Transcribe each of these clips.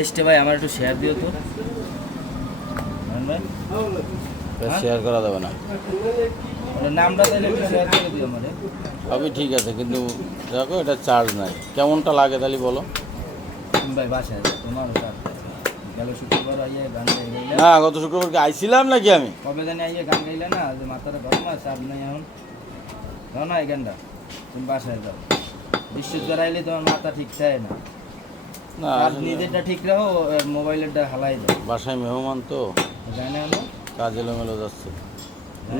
টেস্টে ভাই আমার একটু শেয়ার দিও তো ভাই। শেয়ার করা যাবে না। ওটার নামটা তাহলে একটু শেয়ার করে দিও আমারে। সবই ঠিক আছে, কিন্তু দেখো এটা চার্জ নাই। কেমনটা লাগে তাহলে বলো। ভাই বাসায় তোমার ওটা গেল শুক্রবার আইয়ে গান গাইলে না, গত শুক্রবার কি আইছিলাম নাকি আমি? কবে জানি আইয়ে গান গাইলে না, যে মাথাটা গরম আছে চাপ নাই এখন দাও না এই গানটা, তুমি বাসায় যাও। বৃহস্পতিবার আইলে তোমার মাথা ঠিক থাকে না। না, আর নিজেরটা ঠিক রাখো, মোবাইলেরটা হালাই দাও। বাসায় মেহমান তো, জানি না হলো কাজ এলোমেলো যাচ্ছে।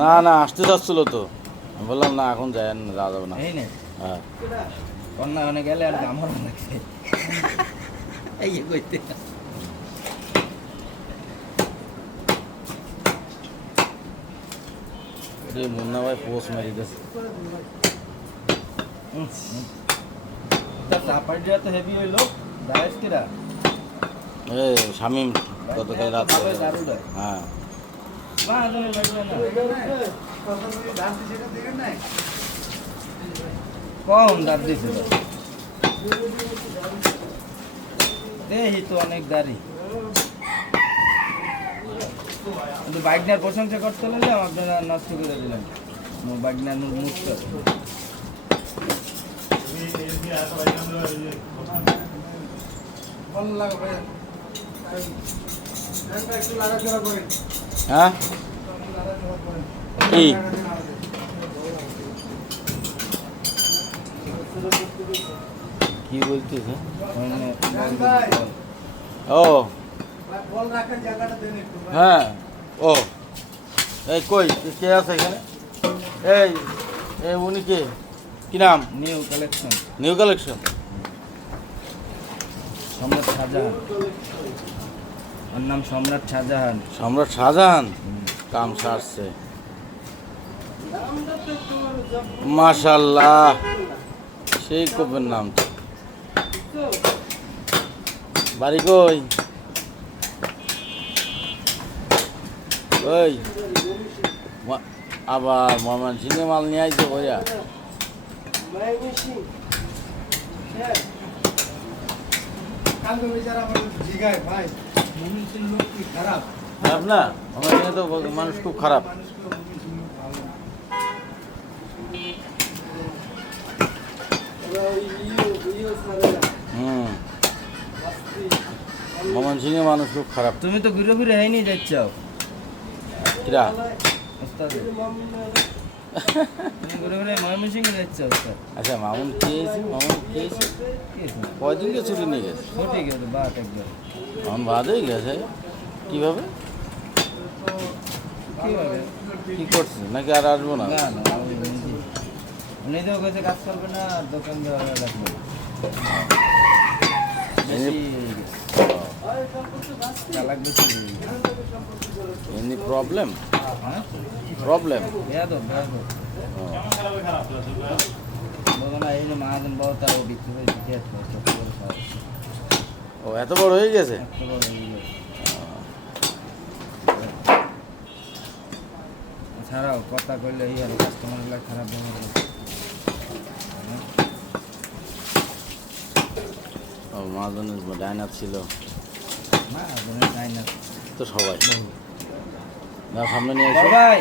না না, আসতে যাচ্ছিল তো, আমি বললাম না এখন যায় না, যাওয়া যাবে না। এই নে হ্যাঁ, কন্যা ওখানে গেলে আর আমার লাগছে এই কইতে মুন্না ভাই পোস্ট মারি দিয়েছে। চাপাই দেওয়া তো হেভি হইলো দাঁড়াইস কিরা শামিম গতকাল রাত্রে। হ্যাঁ, কম দাঁত দিছে দেখি তো অনেক দাড়ি, কিন্তু বাইকনার প্রশংসা করতে হলে আপনারা নষ্ট করে দিলেন বাইকনার মুখটা। হ্যাঁ কি কি বলতেছে? ও হ্যাঁ, ও এই কই কে আছে এখানে? এই এই উনি কে, কি নাম? New collection, new collection. সম্রাট শাহজাহান, ওর নাম সম্রাট শাহজাহান। সম্রাট শাহজাহান কাম সারছে, মাশাল্লাহ, সেই কবের নাম তো। বাড়ি কই? ওই আবার ময়মনসিংহে মাল নিয়ে আইছে ভাইয়া। খারাপ না, আমার এখানে তো মানুষ খুব খারাপ। ময়মনসিংহে মানুষ খুব খারাপ। তুমি তো ঘুরে ঘুরে হয়নি যাচ্ছ কিরা তুমি ঘুরে ঘুরে ময়মনসিংহে যাচ্ছ। আচ্ছা, মামুন খেয়েছি, মামুন খেয়েছি কয়দিনকে ছুটি নিয়ে গেছে। ছুটি গেছে বাট একবার। মামুন বাদেই গেছে কিভাবে? কিভাবে কি করছে নাকি আর আসবো না? না না উনি তো কাছে কাজ করবে না, দোকান দেওয়া লাগবে বেশি চালাক বেশি। এমনি প্রবলেম হ্যাঁ প্রবলেম বেয়াদব বেয়াদব বলো না, এই যে মহাজন বড় তার বিক্রি করে দিতে ও এত বড় হয়ে গেছে। ছাড়াও কথা কইলে এই আর কাস্টমারগুলো খারাপ ব্যবহার করে। ও মহাজনের ডাইনার ছিল না যাই না তো সবাই। না সামনে নিয়ে এসো। সবাই